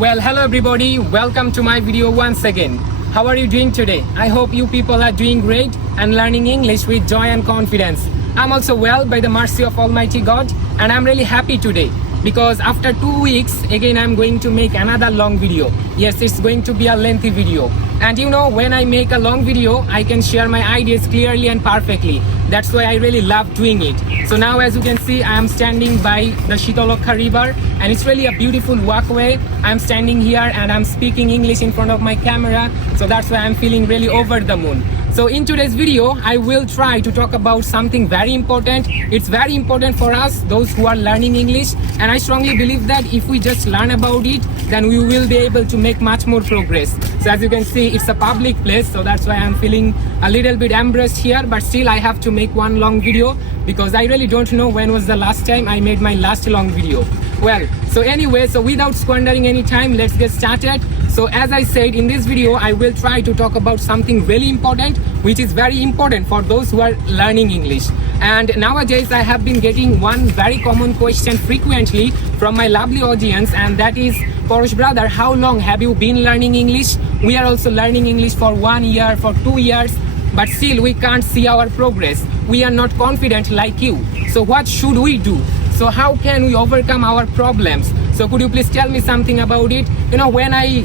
Well, hello everybody, welcome to my video once again. How are you doing today? I hope you people are doing great and learning English with joy and confidence. I'm also well by the mercy of Almighty God, and I'm really happy today because after 2 weeks again I'm going to make another long video. Yes, it's going to be a lengthy video, and you know, when I make a long video I can share my ideas clearly and perfectly. That's why I really love doing it. So now, as you can see, I am standing by the Shitolokha river, and it's really a beautiful walkway. I'm standing here and I'm speaking English in front of my camera, so that's why I'm feeling really over the moon. So in today's video, I will try to talk about something very important. It's very important for us, those who are learning English, and I strongly believe that if we just learn about it, then we will be able to make much more progress. So as you can see, it's a public place, so that's why I'm feeling a little bit embarrassed here, but still I have to make one long video because I really don't know when was the last time I made my last long video. Well, so anyway, so without squandering any time, let's get started. So as I said, in this video I will try to talk about something really important, which is very important for those who are learning English. And nowadays I have been getting one very common question frequently from my lovely audience, and that is, Porosh brother, how long have you been learning English? We are also learning English for 1 year, for 2 years, but still we can't see our progress. We are not confident like you. So what should we do? So how can we overcome our problems? So could you please tell me something about it? You know, when I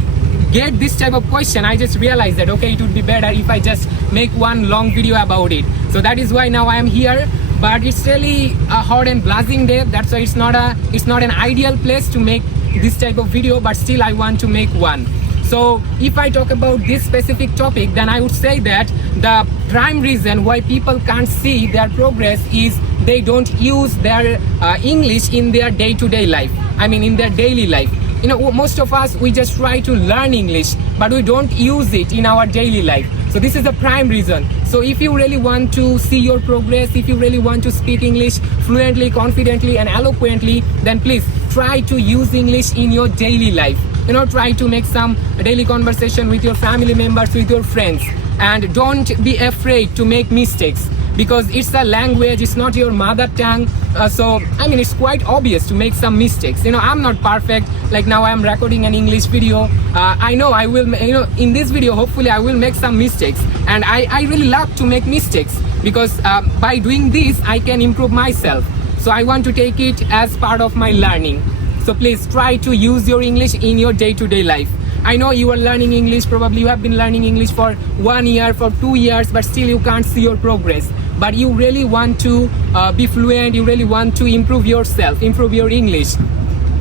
get this type of question, I just realized that okay, it would be better if I just make one long video about it. So that is why now I am here. But it's really a hot and blazing day. That's why it's not an ideal place to make this type of video, but still I want to make one. So if I talk about this specific topic, then I would say that the prime reason why people can't see their progress is they don't use their English in their day-to-day life. I mean, in their daily life. You know, most of us, we just try to learn English, but we don't use it in our daily life. So this is the prime reason. So if you really want to see your progress, if you really want to speak English fluently, confidently and eloquently, then please try to use English in your daily life. You know, try to make some daily conversation with your family members, with your friends, and don't be afraid to make mistakes, because it's a language, it's not your mother tongue. So I mean, it's quite obvious to make some mistakes. You know, I'm not perfect. Like now I'm recording an English video. I know I will, you know, in this video hopefully I will make some mistakes, and I really love to make mistakes because by doing this I can improve myself. So I want to take it as part of my learning. So please try to use your English in your day-to-day life. I know you are learning English, probably you have been learning English for 1 year, for 2 years, but still you can't see your progress. But you really want to be fluent, you really want to improve yourself, improve your English.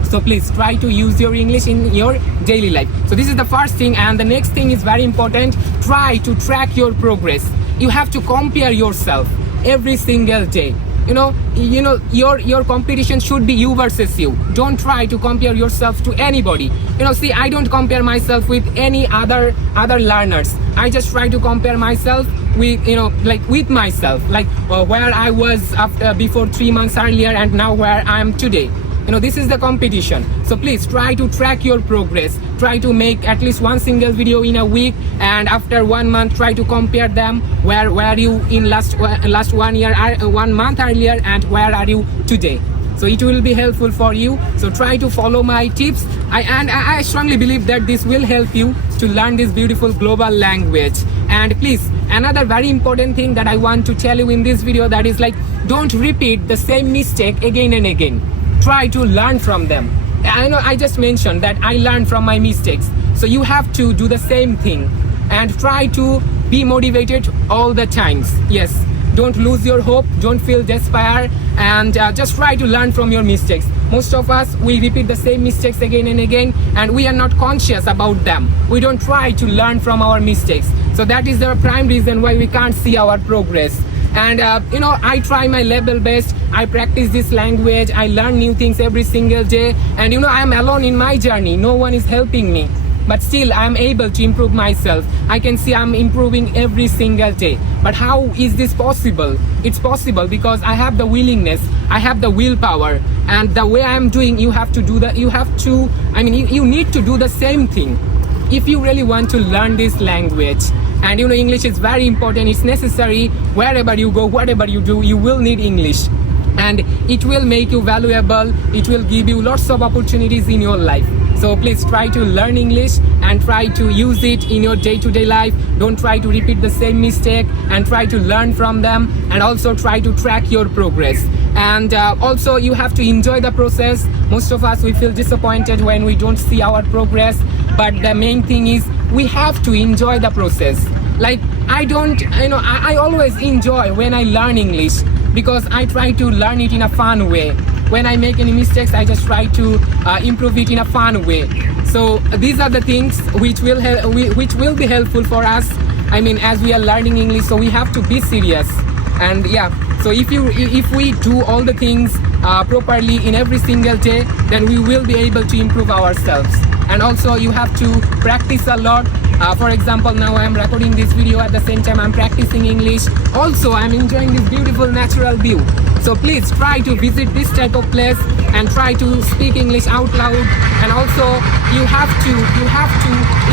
So please try to use your English in your daily life. So this is the first thing, and the next thing is very important. Try to track your progress. You have to compare yourself every single day. You know, your competition should be you versus you. Don't try to compare yourself to anybody. You know, see, I don't compare myself with any other learners. I just try to compare myself with, you know, like with myself, like where I was before 3 months earlier and now where I am today. You know, this is the competition. So please try to track your progress. Try to make at least one single video in a week, and after 1 month try to compare them. Where were you in last 1 year, 1 month earlier, and where are you today? So it will be helpful for you. So try to follow my tips. I strongly believe that this will help you to learn this beautiful global language. And please, another very important thing that I want to tell you in this video, that is like, don't repeat the same mistake again and again. Try to learn from them. I know I just mentioned that I learned from my mistakes. So you have to do the same thing and try to be motivated all the times. Yes, don't lose your hope, don't feel despair, and just try to learn from your mistakes. Most of us, we repeat the same mistakes again and again, and we are not conscious about them. We don't try to learn from our mistakes. So that is the prime reason why we can't see our progress. And you know, I try my level best. I practice this language. I learn new things every single day. And you know, I'm alone in my journey. No one is helping me. But still, I'm able to improve myself. I can see I'm improving every single day. But how is this possible? It's possible because I have the willingness. I have the willpower. And the way I'm doing, you have to do that. You need to do the same thing if you really want to learn this language. And you know, English is very important. It's necessary. Wherever you go, whatever you do, you will need English. and it will make you valuable. It will give you lots of opportunities in your life. So please try to learn English and try to use it in your day-to-day life. Don't try to repeat the same mistake, and try to learn from them, and also try to track your progress. And also you have to enjoy the process. Most of us, we feel disappointed when we don't see our progress, but the main thing is we have to enjoy the process. Like I always enjoy when I learn English, because I try to learn it in a fun way. When I make any mistakes, I just try to improve it in a fun way. So these are the things which will be helpful for us. I mean, as we are learning English, so we have to be serious. And yeah, so if we do all the things properly in every single day, then we will be able to improve ourselves. And also you have to practice a lot. For example, now I am recording this video, at the same time I'm practicing English. Also, I'm enjoying this beautiful natural view. So please try to visit this type of place and try to speak English out loud. And also you have to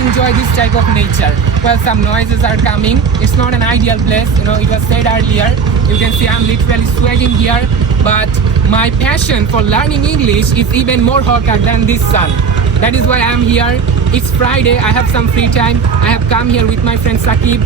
enjoy this type of nature. Well, some noises are coming. It's not an ideal place, it was said earlier. You can see I'm literally sweating here, but my passion for learning English is even more hotter than this sun. That is why I'm here. It's Friday, I have some free time. I have come here with my friend Sakib,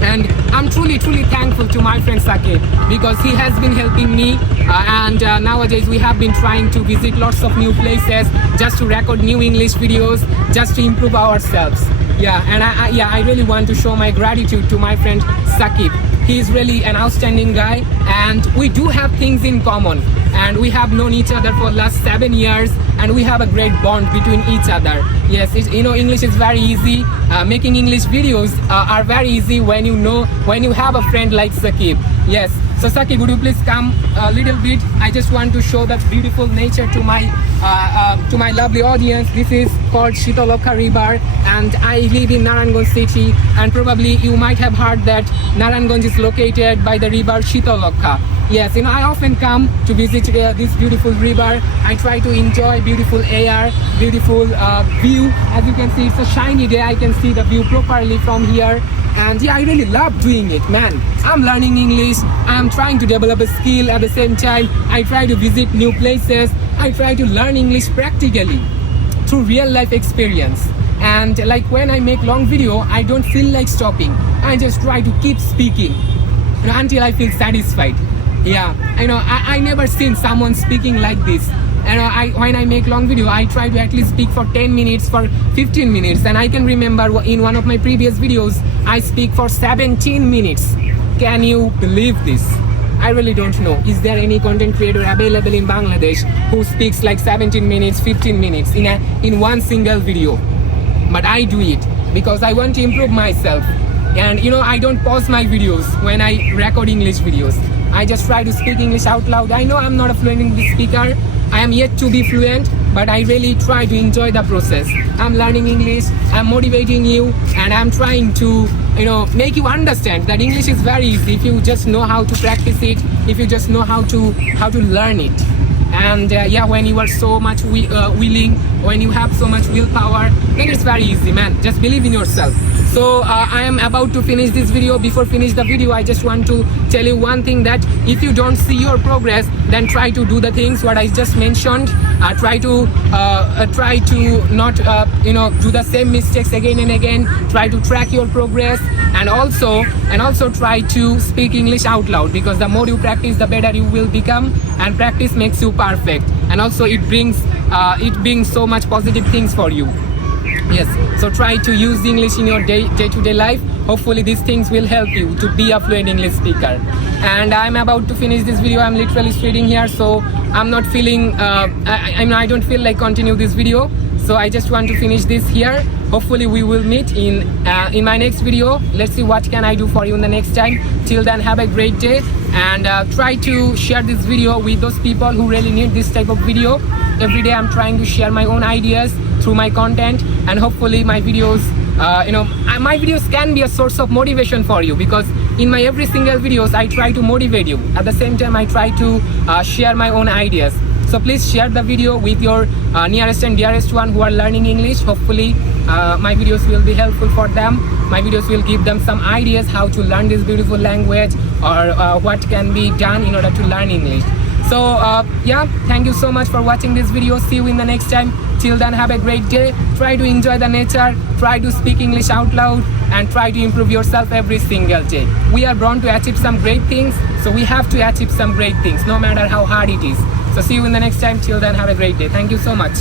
and I'm truly thankful to my friend Sakib, because he has been helping me, and nowadays we have been trying to visit lots of new places just to record new English videos, just to improve ourselves. Yeah, and I really want to show my gratitude to my friend Sakib. He is really an outstanding guy, and we do have things in common, and we have known each other for last 7 years, and we have a great bond between each other. Yes, English is very easy. Making English videos are very easy when you have a friend like Sakib. Yes. So Sakib, would you please come a little bit? I just want to show that beautiful nature to my lovely audience. This is called Shitolokha River, and I live in Naranganj city, and probably you might have heard that Naranganj is located by the river Shitolokha. Yes, I often come to visit this beautiful river. I try to enjoy beautiful air, beautiful view. As you can see, it's a shiny day. I can see the view properly from here. And yeah, I really love doing it, man. I'm learning English. I'm trying to develop a skill at the same time. I try to visit new places. I try to learn English practically through real life experience. And like when I make long video, I don't feel like stopping. I just try to keep speaking until I feel satisfied. Yeah, I never seen someone speaking like this. And when I make long video, I try to at least speak for 10 minutes, for 15 minutes. And I can remember in one of my previous videos, I speak for 17 minutes. Can you believe this? I really don't know. Is there any content creator available in Bangladesh who speaks like 17 minutes, 15 minutes in one single video? But I do it because I want to improve myself. And I don't pause my videos when I record English videos. I just try to speak English out loud. I know I'm not a fluent English speaker. I am yet to be fluent, but I really try to enjoy the process. I'm learning English, I'm motivating you, and I'm trying to make you understand that English is very easy if you just know how to practice it, if you just know how to learn it. And yeah, when you are so much willing, when you have so much willpower, then it's very easy, man. Just believe in yourself. So I am about to finish this video. Before finish the video, I just want to tell you one thing, that if you don't see your progress, then try to do the things what I just mentioned. Try to not do the same mistakes again and again. Try to track your progress, and also try to speak English out loud, because the more you practice, the better you will become, and practice makes you perfect. And also it brings so much positive things for you. Yes, so try to use English in your day-to-day life. Hopefully these things will help you to be a fluent English speaker. And I'm about to finish this video. I'm literally sitting here, so I'm not feeling I don't feel like continue this video, so I just want to finish this here. Hopefully we will meet in my next video. Let's see what can I do for you in the next time. Till then, have a great day, and try to share this video with those people who really need this type of video. Every day I'm trying to share my own ideas through my content, and hopefully my videos my videos can be a source of motivation for you, because in my every single videos I try to motivate you. At the same time, I try to share my own ideas. So please share the video with your nearest and dearest one who are learning English. Hopefully my videos will be helpful for them. My videos will give them some ideas how to learn this beautiful language, or what can be done in order to learn English. So yeah, thank you so much for watching this video. See you in the next time. Till then, have a great day. Try to enjoy the nature, try to speak English out loud, and try to improve yourself every single day. We are born to achieve some great things, so we have to achieve some great things no matter how hard it is. So see you in the next time. Till then, have a great day. Thank you so much.